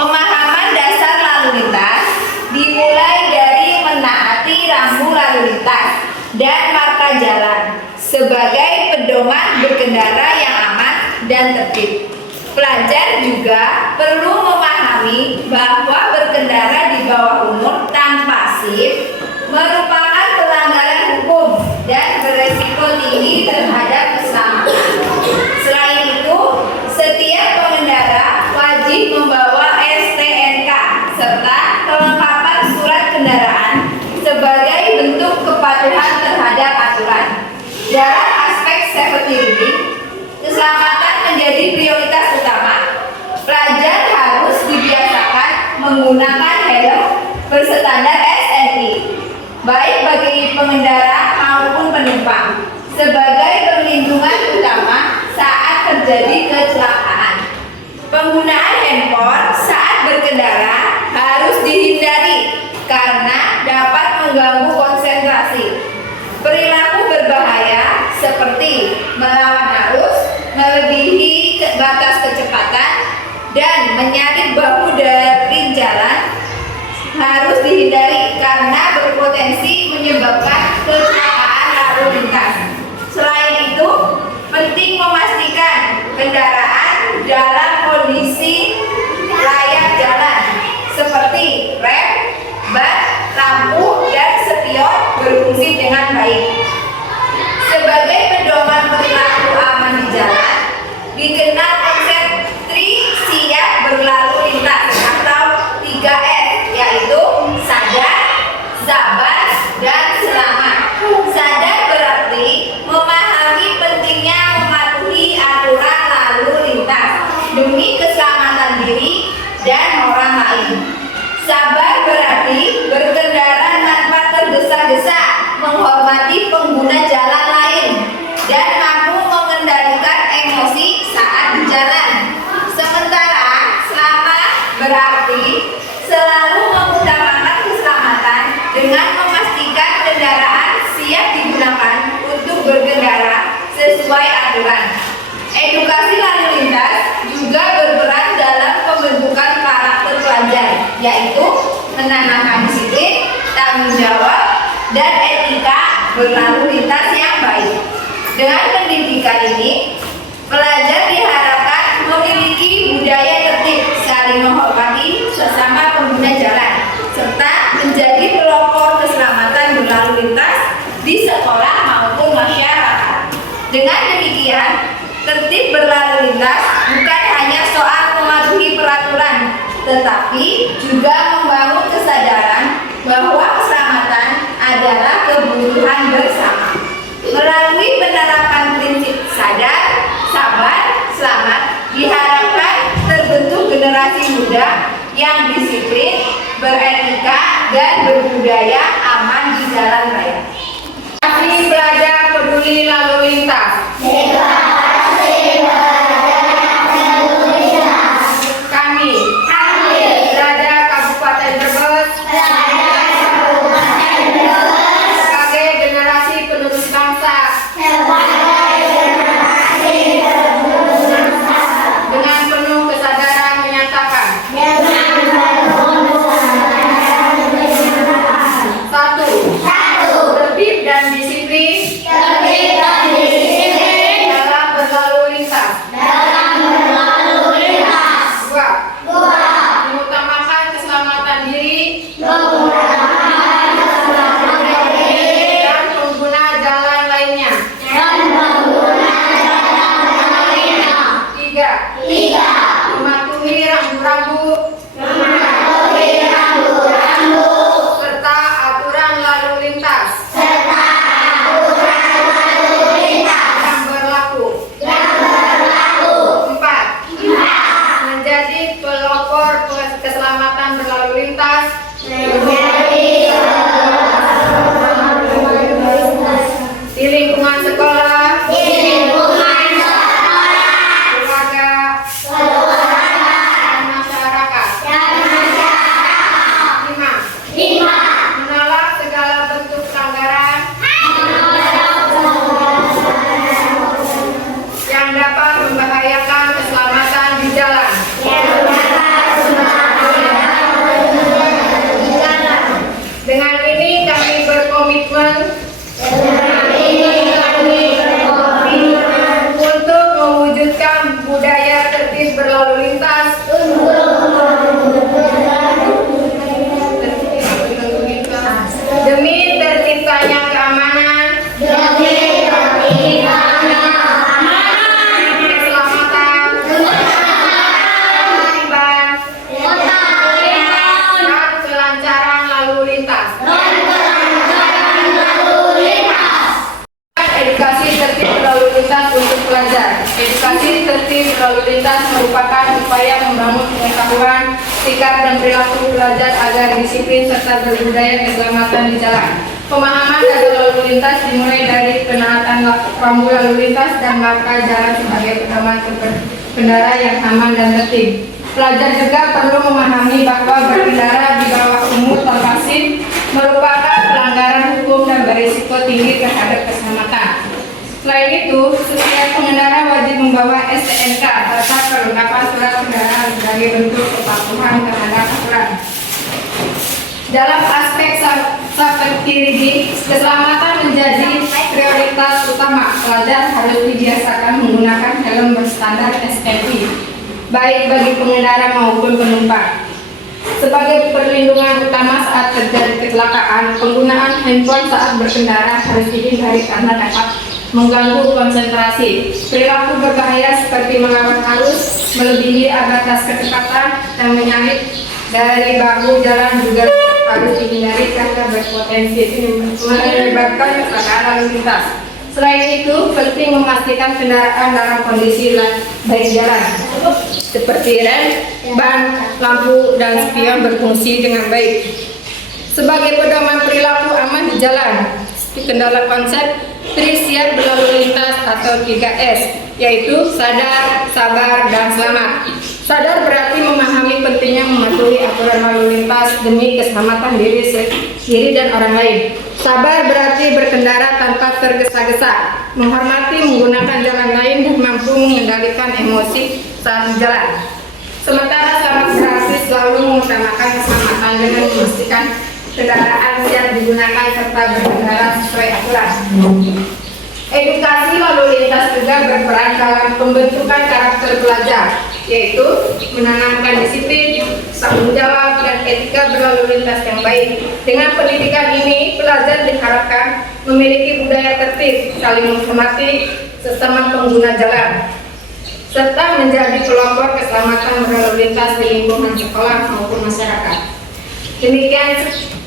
Pemahaman dasar lalu lintas dimulai dari menaati rambu lalu lintas dan marka jalan sebagai pedoman berkendara yang aman dan tertib. Pelajar juga perlu memahami bahwa berkendara di bawah umur tanpa SIM merupakan pelanggaran hukum dan beresiko tinggi terhadap keselamatan. Selain itu, setiap pengendara wajib membawa STNK serta kelengkapan surat kendaraan sebagai bentuk kepatuhan terhadap aturan. Dalam aspek safety living, keselamatan menjadi prioritas utama. Pelajar harus dibiasakan menggunakan helm berstandar SNI, baik bagi pengendara maupun penumpang, sebagai perlindungan utama saat terjadi kecelakaan. Penggunaan handphone saat berkendara harus dihindari karena dapat mengganggu konsentrasi. Perilaku berbahaya seperti melawan arus, melebihi batas kecepatan, dan menyalip bahu dari jalan harus dihindari karena berpotensi menyebabkan kecelakaan lalu lintas. Selain itu, penting memastikan kendaraan dalam kondisi layak jalan seperti rem, ban, lampu, dan spion berfungsi dengan baik. Sebagai pedoman perilaku aman di jalan, dikenal konsep 3 siap berlalu lintas atau 3S, yaitu sadar, sabar, dan selamat. Sadar berarti memahami pentingnya mematuhi aturan lalu lintas demi keselamatan diri dan orang lain. Sabar berarti berkendara tanpa tergesa-gesa, menghormati pengguna jalan lain, dan mampu mengendalikan emosi saat berjalan. Sementara selamat berarti selalu mengutamakan keselamatan dengan memastikan kendaraan siap digunakan untuk berkendara sesuai aturan. Edukasi lalu lintas juga berperan dalam pembentukan karakter pelajar, yaitu menanamkan disiplin, tanggung jawab, dan etika berlalu lintas yang baik. Dengan pendidikan ini, pelajar diharapkan memiliki budaya tertib, saling menghormati sesama pengguna jalan, serta menjadi pelopor keselamatan berlalu lintas di sekolah maupun masyarakat. Dengan demikian, tertib berlalu lintas bukan hanya soal mematuhi peraturan, tetapi juga membangun kesadaran bahwa keselamatan adalah kebutuhan bersama. Melalui penerapan prinsip sadar, sabar, selamat, diharapkan terbentuk generasi muda yang disiplin, beretika, dan berbudaya aman di jalan raya. Kami Pelajar Peduli Lalu Lintas. Kami Pelajar Kabupaten Brebes sebagai generasi penerus bangsa dengan penuh kesadaran menyatakan 1. Tertib dan disiplin dalam berlalu lintas. 2. Mengutamakan keselamatan diri dan pengguna jalan lainnya. 3. Mematuhi rambu-rambu serta aturan lalu lintas yang berlaku. 4. Menjadi pelopor keselamatan berlalu lintas lalu lintas. Edukasi tertib berlalu lintas untuk pelajar. Edukasi tertib berlalu lintas merupakan upaya membangun pengetahuan, sikap dan perilaku pelajar agar disiplin serta berbudaya keselamatan di jalan. Pemahaman dasar lalu lintas dimulai dari penaatan rambu lalu lintas dan marka jalan sebagai pedoman berkendara yang aman dan tertib. Pelajar juga perlu memahami bahwa berkendara di bawah umur tanpa SIM merupakan pelanggaran hukum dan berisiko tinggi terhadap keselamatan. Selain itu, setiap pengendara wajib membawa STNK serta kelengkapan surat kendaraan sebagai bentuk kepatuhan terhadap aturan. Dalam aspek safety riding, keselamatan menjadi prioritas utama. Pelajar harus dibiasakan menggunakan helm berstandar SFI, baik bagi pengendara maupun penumpang. Sebagai perlindungan utama saat terjadi kecelakaan, penggunaan handphone saat berkendara harus dihindari karena dapat mengganggu konsentrasi. Perilaku berbahaya seperti melawan arus, melebihi batas kecepatan, dan menyalip dari bahu jalan juga harus dihindari karena berpotensi menyebabkan kecelakaan lalu lintas. Selain itu, penting memastikan kendaraan dalam kondisi baik jalan, seperti rem, ban, lampu, dan spion berfungsi dengan baik. Sebagai pedoman perilaku aman di jalan, kendala konsep 3 siap berlalu lintas atau 3S, yaitu sadar, sabar, dan selamat. Sadar berarti memahami pentingnya mematuhi aturan lalu lintas demi keselamatan diri sendiri dan orang lain. Sabar berarti berkendara tanpa tergesa-gesa, menghormati menggunakan jalan lain dan mampu mengendalikan emosi saat berjalan. Sementara selamat berarti selalu mengutamakan keselamatan dengan memastikan kendaraan siap digunakan serta berkendara sesuai aturan. Edukasi lalu lintas juga berperan dalam pembentukan karakter pelajar, yaitu menanamkan disiplin, tanggung jawab, dan etika berlalu lintas yang baik. Dengan pendidikan ini, pelajar diharapkan memiliki budaya tertib, saling menghormati sesama pengguna jalan, serta menjadi pelopor keselamatan berlalu lintas di lingkungan sekolah maupun masyarakat.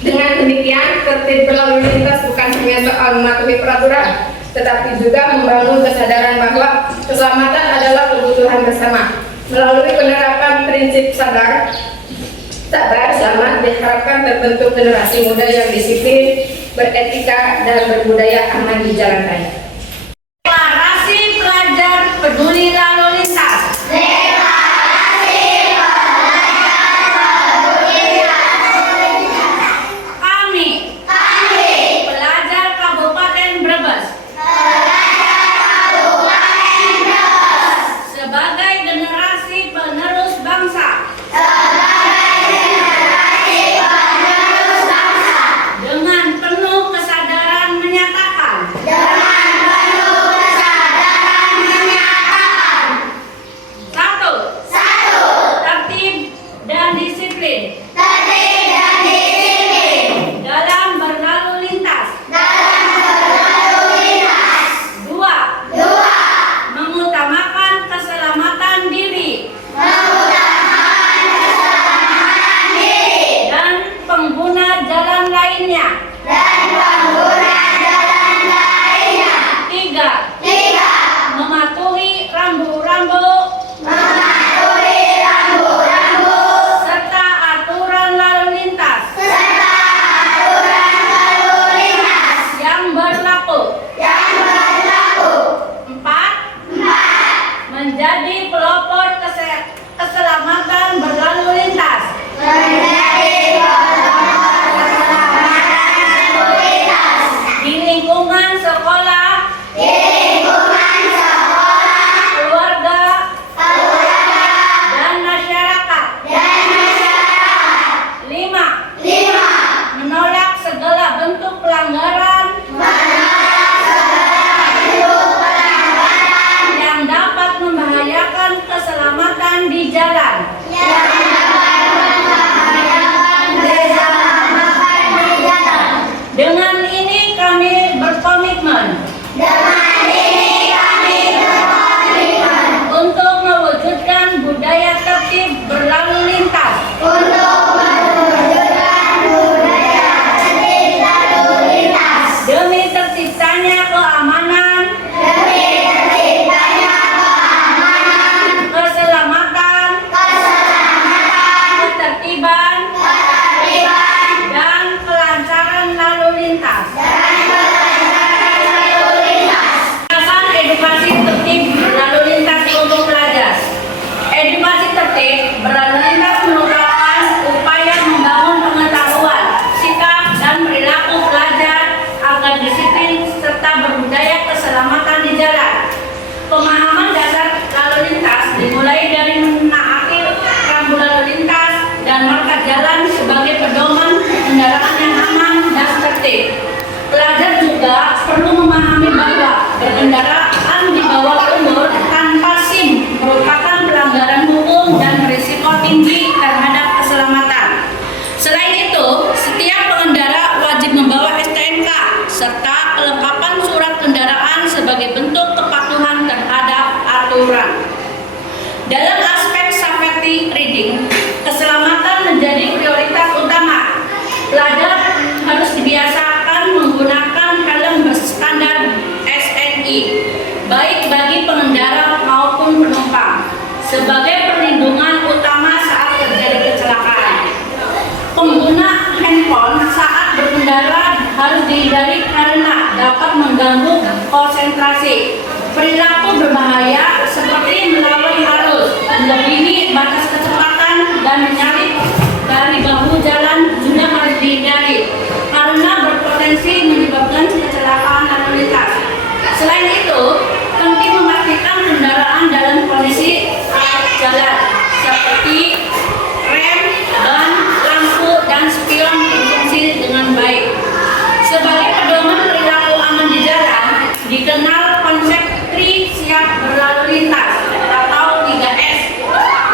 Dengan demikian, tertib berlalu lintas bukan hanya soal mematuhi peraturan, tetapi juga membangun kesadaran bahwa keselamatan adalah kebutuhan bersama. Melalui penerapan prinsip sabar, selamat, diharapkan terbentuk generasi muda yang disiplin, beretika, dan berbudaya aman di jalan raya. Deklarasi pelajar peduli lalu lintas. Kami, pelajar Kabupaten Brebes, sebagai generasi penerus bangsa, dengan penuh kesadaran menyatakan serta kelengkapan surat kendaraan sebagai bentuk kepatuhan terhadap aturan. Dalam aspek safety riding, keselamatan menjadi prioritas utama. Pelajar harus dibiasakan menggunakan helm berstandar SNI, baik bagi pengendara maupun penumpang, sebagai perlindungan utama saat terjadi kecelakaan. Pengguna handphone saat berkendara harus dihindari karena dapat mengganggu konsentrasi. Perilaku berbahaya seperti melawan arus, melebihi batas kecepatan, dan menyalip dari bahu jalan juga harus dihindari karena berpotensi menyebabkan kecelakaan lalu lintas. Selain itu, penting memastikan kendaraan dalam kondisi layak jalan seperti rem, ban, lampu, dan spion berfungsi dengan baik. Sebagai pedoman perilaku aman di jalan, dikenal konsep 3 siap berlalu lintas atau 3S,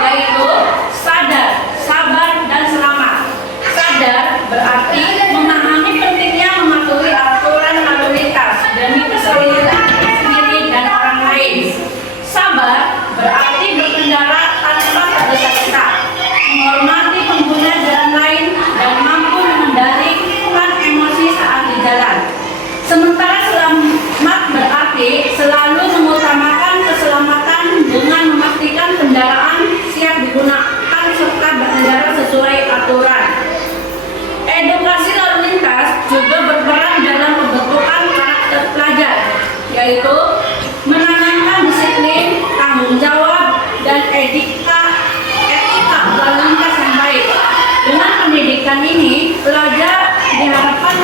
yaitu sadar, sabar, dan selamat. Sadar berarti memahami pentingnya mematuhi aturan lalu lintas demi keselamatan diri sendiri dan orang lain. Sabar berarti berkendara tanpa tergesa-gesa, menghormati pengguna jalan lain, dan mampu mengendalikan emosi saat di jalan. Sementara selamat berarti selalu mengutamakan keselamatan dengan memastikan kendaraan siap digunakan serta berkendara sesuai aturan. Edukasi lalu lintas juga berperan dalam pembentukan karakter pelajar, yaitu menanamkan disiplin, tanggung jawab, dan etika lalu lintas yang baik. Dengan pendidikan ini, pelajar diharapkan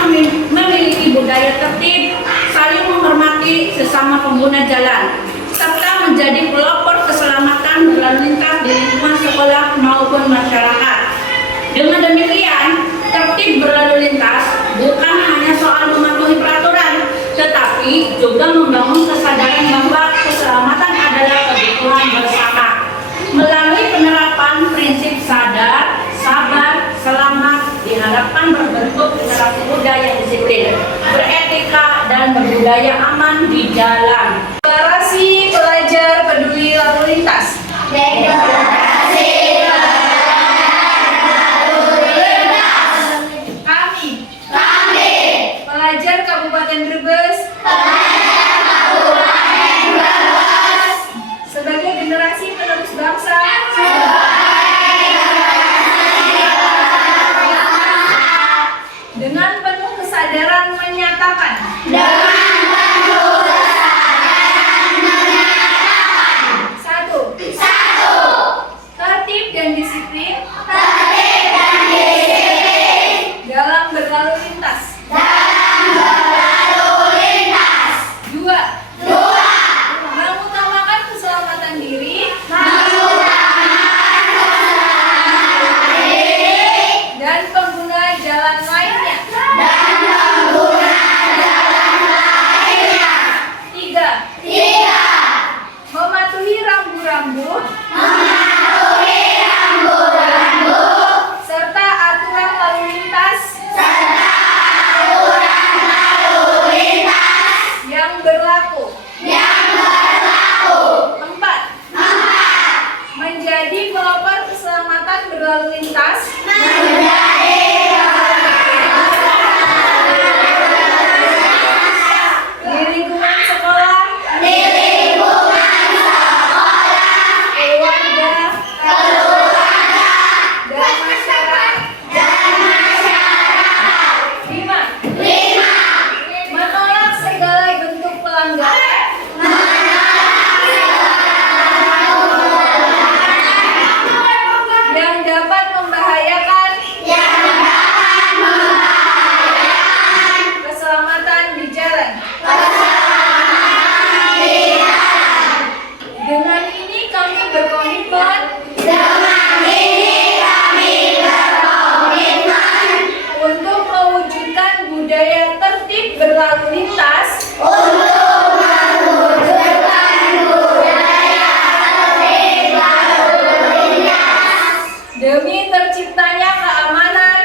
memiliki budaya tertib, saling menghormati sesama pengguna jalan, serta menjadi pelopor keselamatan berlalu lintas di lingkungan sekolah maupun masyarakat. Dengan demikian, tertib berlalu lintas bukan hanya soal mematuhi peraturan, tetapi juga membangun kesadaran bahwa keselamatan adalah kebutuhan bersama. Melalui penerapan prinsip sadar, sabar, selamat, diharapkan berbentuk generasi muda yang disiplin, beretika, dan berbudaya aman di jalan. Deklarasi pelajar peduli lalu lintas. Deklarasi Kami, pelajar Kabupaten Brebes, sebagai generasi penerus bangsa, dengan penuh kesadaran menyatakan satu, tertib dan disiplin dalam berlalu lintas. Dua, mengutamakan keselamatan diri dan pengguna jalan lainnya. Tiga, mematuhi rambu-rambu serta aturan lalu lintas yang berlaku. Empat, menjadi pelopor keselamatan berlalu lintas di lingkungan sekolah, keluarga, dan masyarakat. Lima, menolak segala bentuk pelanggaran yang dapat membahayakan keselamatan di jalan. Dengan ini kami berkomitmen untuk mewujudkan budaya tertib berlalu lintas demi terciptanya keamanan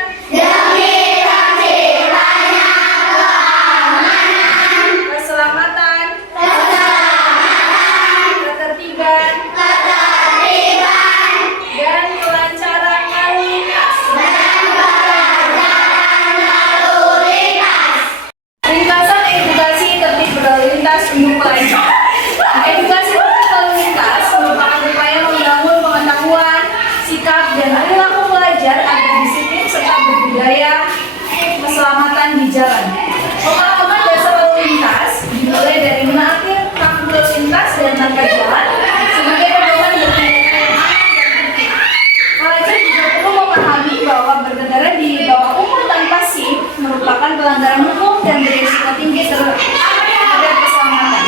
terhadap keselamatan.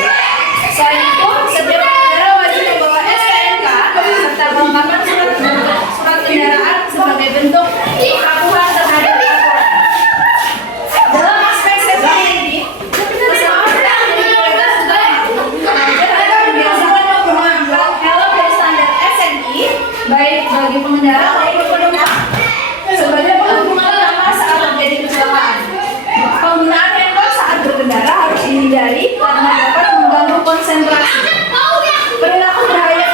Selain itu, setiap pengendara wajib membawa STNK serta melengkapi surat kendaraan sebagai bentuk kepatuhan terhadap aturan. Dalam aspek safety ini, keselamatan menjadi prioritas utama. Pelajar akan membiasakan menggunakan helm berstandar SNI baik bagi pengendara maupun penumpang sebagai perlindungan utama saat terjadi kecelakaan. Penggunaan handphone saat berkendara harus dihindari karena dapat mengganggu konsentrasi. Perilaku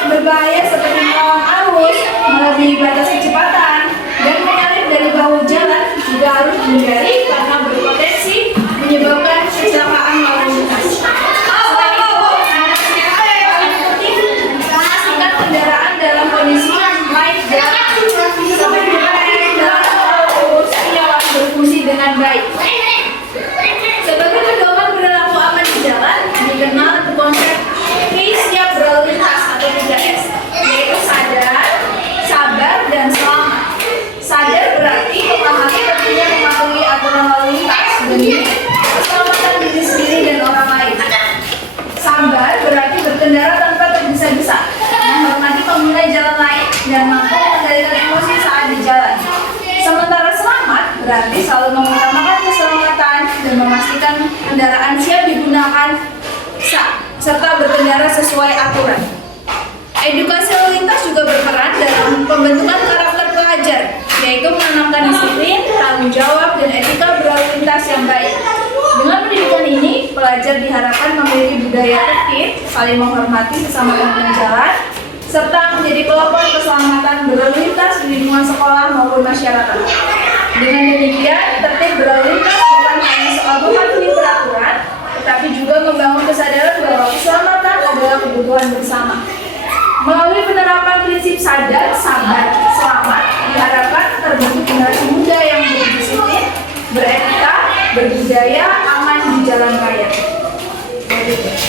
berbahaya seperti melawan arus, melebihi batas kecepatan, dan menyalip dari bahu jalan juga harus dihindari karena berpotensi menyebabkan kecelakaan lalu lintas. Selain itu, paling penting memastikan kendaraan dalam kondisi layak jalan sampai kendaraan dalam arus jalan berfungsi dengan baik. Sebagai pedoman perilaku aman di jalan, dikenal konsep siap berlalu lintas atau 3S, yaitu sadar, sabar, dan selamat. Sadar berarti memahami pentingnya mematuhi aturan lalu lintas demi keselamatan diri sendiri dan orang lain. Sabar berarti berkendara tanpa tergesa-gesa, menghormati pengguna jalan lain, dan mampu mengendalikan emosi saat di jalan. Sementara selamat berarti selalu mengutamakan keselamatan dan memastikan kendaraan siap digunakan serta berkendara sesuai aturan. Edukasi lalu lintas juga berperan dalam pembentukan karakter pelajar, yaitu menanamkan disiplin, tanggung jawab, dan etika berlalu lintas yang baik. Dengan pendidikan ini, pelajar diharapkan memiliki budaya tertib, saling menghormati sesama pengguna jalan, serta menjadi pelopor keselamatan berlalu lintas di lingkungan sekolah maupun masyarakat. Dengan demikian, tertib berlalu lintas bukan hanya soal mematuhi peraturan, tetapi juga membangun kesadaran bahwa keselamatan adalah kebutuhan bersama. Melalui penerapan prinsip sadar, sabar, selamat, diharapkan terbentuk generasi muda yang berdisiplin, beretika, berbudaya, aman di jalan raya.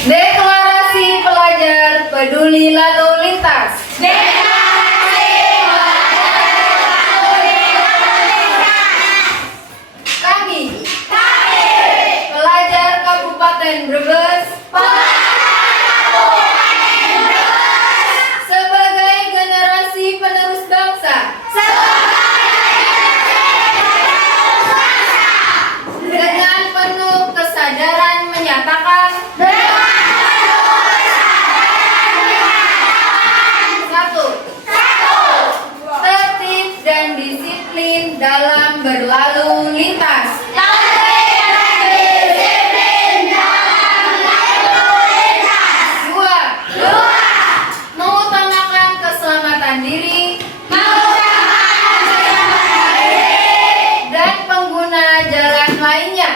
Deklarasi pelajar peduli lalu lintas. Kami pelajar Kabupaten Brebes sebagai generasi penerus bangsa dengan penuh kesadaran menyatakan satu, tertib dan disiplin dalam berlalu lintas. Dua, mengutamakan keselamatan diri dan pengguna jalan lainnya.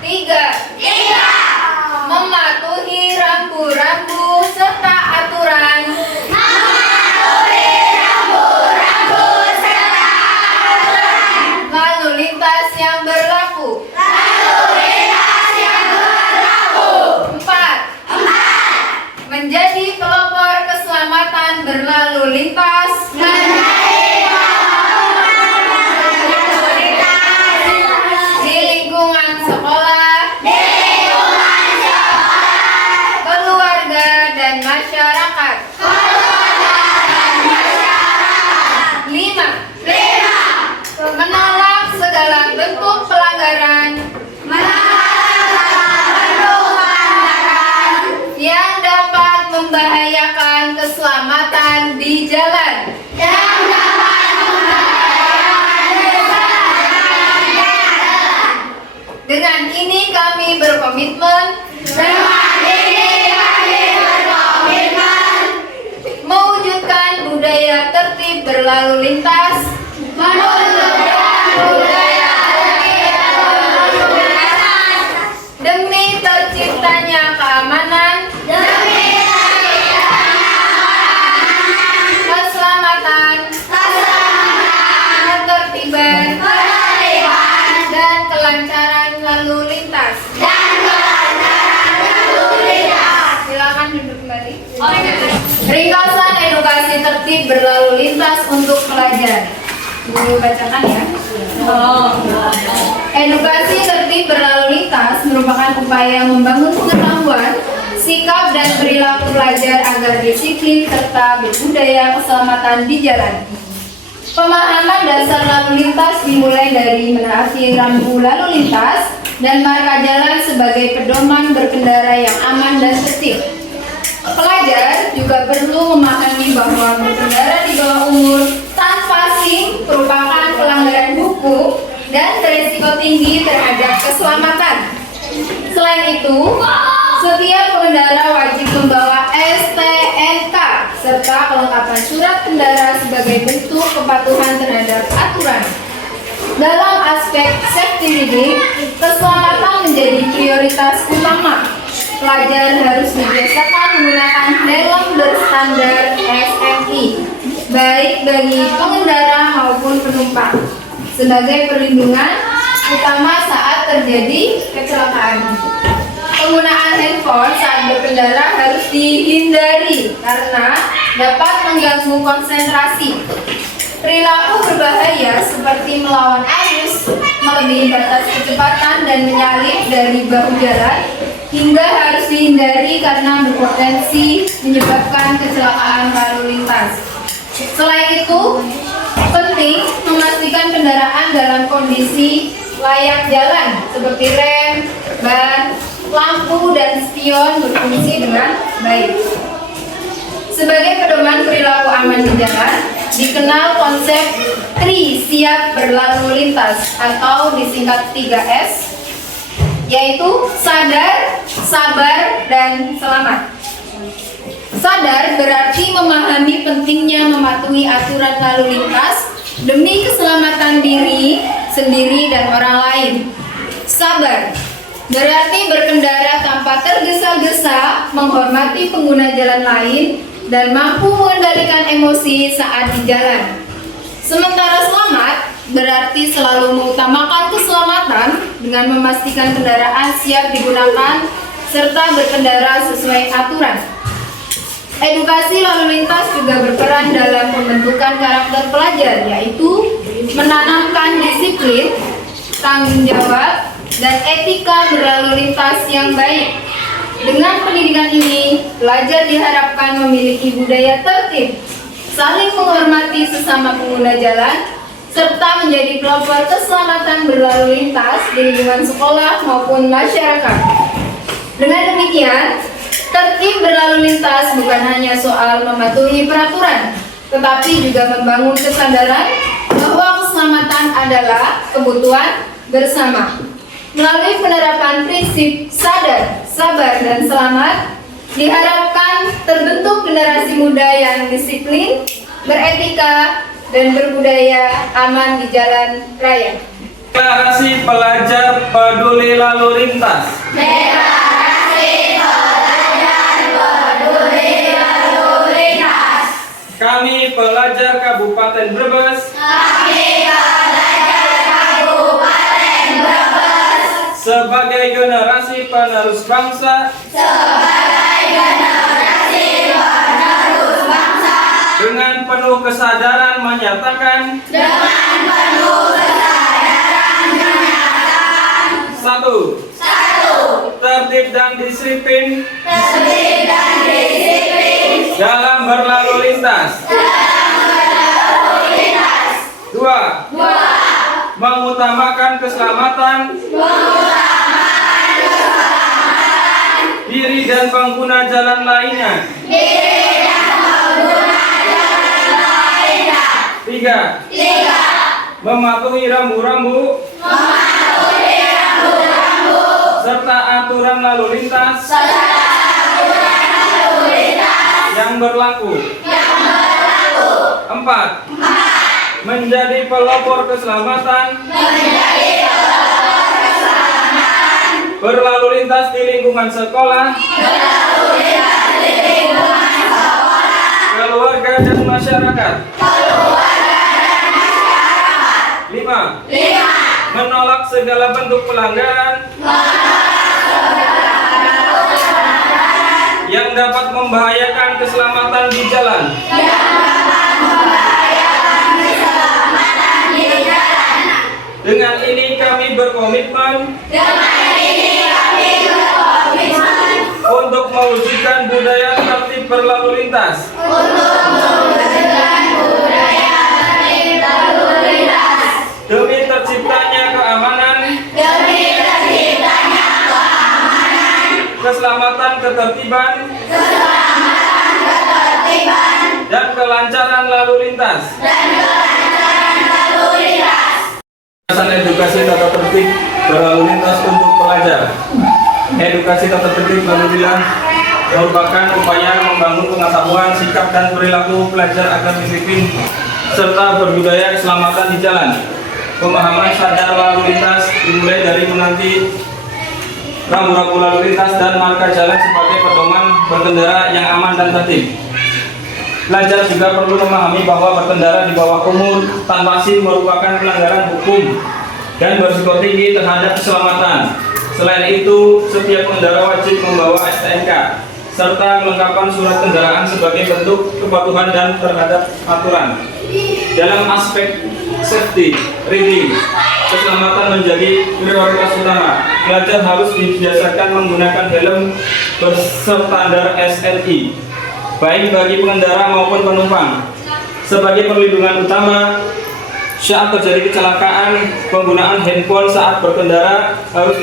Tiga, mematuhi rambu-rambu serta aturan lalu lintas yang berlaku. Empat, menjadi pelopor keselamatan berlalu lintas di lingkungan sekolah, keluarga, dan masyarakat. Lima, menolak segala bentuk pelanggaran yang dapat membahayakan keselamatan di jalan. Dengan ini kami berkomitmen mewujudkan budaya tertib berlalu lintas demi terciptanya keamanan, keselamatan, ketertiban, dan kelancaran lalu lintas. Silakan duduk kembali. Ringkasan edukasi tertib berlalu lintas untuk pelajar. Ibu bacakan ya. Edukasi tertib berlalu lintas merupakan upaya membangun pengetahuan, sikap dan perilaku pelajar agar disiplin serta berbudaya keselamatan di jalan. Pemahaman dasar lalu lintas dimulai dari menaati rambu lalu lintas dan marka jalan sebagai pedoman berkendara yang aman dan tertib. Pelajar juga perlu memahami bahwa berkendara di bawah umur tanpa SIM merupakan pelanggaran hukum dan berisiko tinggi terhadap keselamatan. Selain itu, setiap pengendara wajib membawa STNK serta kelengkapan surat kendara sebagai bentuk kepatuhan terhadap aturan. Dalam aspek safety reading, keselamatan menjadi prioritas utama. Pelajar harus dibiasakan menggunakan helm berstandar SMI, baik bagi pengendara maupun penumpang, sebagai perlindungan utama saat terjadi kecelakaan. Penggunaan handphone saat berkendara harus dihindari karena dapat mengganggu konsentrasi. Perilaku berbahaya seperti melawan arus, melebihi batas kecepatan dan menyalip dari bahu jalan hingga harus dihindari karena berpotensi menyebabkan kecelakaan lalu lintas. Selain itu, penting memastikan kendaraan dalam kondisi layak jalan seperti rem, ban, lampu, dan spion berfungsi dengan baik. Sebagai pedoman perilaku aman di jalan, dikenal konsep TRI siap berlalu lintas atau disingkat 3S, yaitu sadar, sabar, dan selamat. Sadar berarti memahami pentingnya mematuhi aturan lalu lintas demi keselamatan diri sendiri dan orang lain. Sabar berarti berkendara tanpa tergesa-gesa, menghormati pengguna jalan lain, dan mampu mengendalikan emosi saat di jalan. Sementara selamat berarti selalu mengutamakan keselamatan dengan memastikan kendaraan siap digunakan serta berkendara sesuai aturan. Edukasi lalu lintas juga berperan dalam pembentukan karakter pelajar, yaitu menanamkan disiplin, tanggung jawab, dan etika berlalu lintas yang baik. Dengan pendidikan ini, pelajar diharapkan memiliki budaya tertib, saling menghormati sesama pengguna jalan, serta menjadi pelopor keselamatan berlalu lintas di lingkungan sekolah maupun masyarakat. Dengan demikian, tertib berlalu lintas bukan hanya soal mematuhi peraturan, tetapi juga membangun kesadaran bahwa keselamatan adalah kebutuhan bersama. Melalui penerapan prinsip sadar, sabar, dan selamat, diharapkan terbentuk generasi muda yang disiplin, beretika, dan berbudaya aman di jalan raya. Deklarasi pelajar peduli lalu lintas. Deklarasi pelajar peduli lalu lintas. Kami pelajar Kabupaten Brebes. Kami pelajar Kabupaten Brebes. Sebagai generasi penerus bangsa. Sebagai generasi penerus bangsa. Dengan penuh kesadaran menyatakan. Dengan penuh kesadaran menyatakan. 1. Tertib dan disiplin. Tertib dan disiplin. Dalam berlalu lintas. Dalam berlalu lintas. 2. Mengutamakan keselamatan. Mengutamakan keselamatan. Diri dan pengguna jalan lainnya. Diri dan pengguna jalan lainnya. 3. 3. Mematuhi rambu-rambu. Mematuhi rambu-rambu. Serta aturan lalu lintas. Serta aturan lalu lintas. Yang berlaku. Yang berlaku. 4. Menjadi pelopor keselamatan. Menjadi pelopor keselamatan. Berlalu lintas di lingkungan sekolah. Berlalu lintas di lingkungan sekolah. Keluarga dan masyarakat. Keluarga dan masyarakat. 5. 5. Menolak segala bentuk pelanggaran. Yang dapat membahayakan keselamatan di jalan. Yang dapat membahayakan keselamatan berkomitmen Dengan ini kami berkomitmen untuk mewujudkan budaya tertib berlalu lintas untuk mewujudkan budaya tertib lalu lintas demi terciptanya keamanan, demi terciptanya keamanan, keselamatan, ketertiban, keselamatan, ketertiban, dan kelancaran lalu lintas. dan kelancaran lalu lintas. Pesan edukasi tata tertib berlalu lintas untuk pelajar. Edukasi tata tertib lalu lintas merupakan upaya membangun pengetahuan, sikap, dan perilaku pelajar agar disiplin serta berbudaya keselamatan di jalan. Pemahaman sadar lalu lintas dimulai dari menanti rambu-rambu lalu lintas dan marka jalan sebagai pedoman berkendara yang aman dan tertib. Pelajar juga perlu memahami bahwa berkendara di bawah umur tanpa SIM merupakan pelanggaran hukum dan berisiko tinggi terhadap keselamatan. Selain itu, setiap pengendara wajib membawa STNK serta melengkapi surat kendaraan sebagai bentuk kepatuhan dan terhadap aturan. Dalam aspek safety riding, keselamatan menjadi prioritas utama. Pelajar harus dibiasakan menggunakan helm berstandar SNI, baik bagi pengendara maupun penumpang. Sebagai perlindungan utama, saat terjadi kecelakaan, penggunaan handphone saat berkendara harus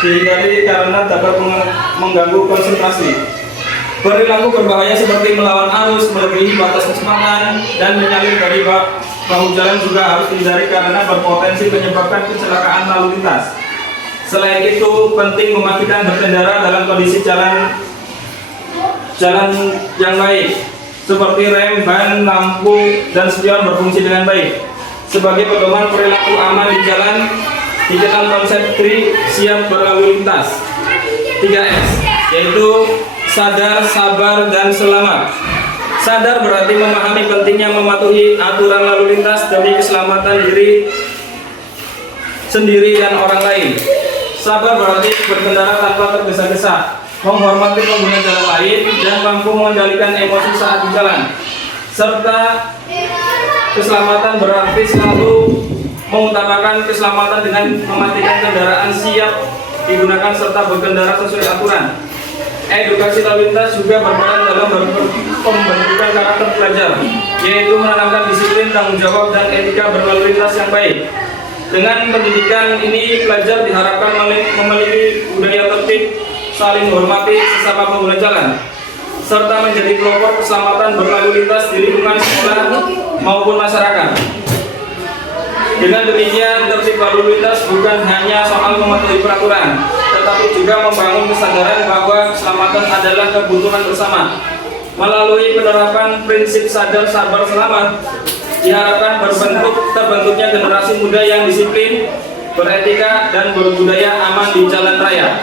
dihindari karena dapat mengganggu konsentrasi. Perilaku berbahaya seperti melawan arus, melebihi batas kecepatan, dan menyalip dari bahu jalan juga harus dihindari karena berpotensi menyebabkan kecelakaan lalu lintas. Selain itu, penting memastikan berkendara dalam kondisi jalan yang baik, seperti rem, ban, lampu, dan spion berfungsi dengan baik. Sebagai pedoman perilaku aman di jalan, dikenal konsep TRI siap berlalu lintas 3S, yaitu sadar, sabar, dan selamat. Sadar berarti memahami pentingnya mematuhi aturan lalu lintas demi keselamatan diri sendiri dan orang lain. Sabar berarti berkendara tanpa tergesa-gesa, menghormati pengguna jalan lain, dan mampu mengendalikan emosi saat di jalan. Serta keselamatan berarti selalu mengutamakan keselamatan dengan memastikan kendaraan siap digunakan serta berkendara sesuai aturan. Edukasi lalu lintas juga berperan dalam pembentukan karakter pelajar, yaitu menanamkan disiplin, tanggung jawab, dan etika berlalu lintas yang baik. Dengan pendidikan ini, pelajar diharapkan memiliki budaya tertib, saling menghormati sesama pengguna jalan, serta menjadi pelopor keselamatan berlalu lintas di lingkungan sekolah maupun masyarakat. Dengan demikian, tertib lalu lintas bukan hanya soal mematuhi peraturan, tetapi juga membangun kesadaran bahwa keselamatan adalah kebutuhan bersama. Melalui penerapan prinsip sadar, sabar, selamat, diharapkan terbentuknya generasi muda yang disiplin, beretika, dan berbudaya aman di jalan raya.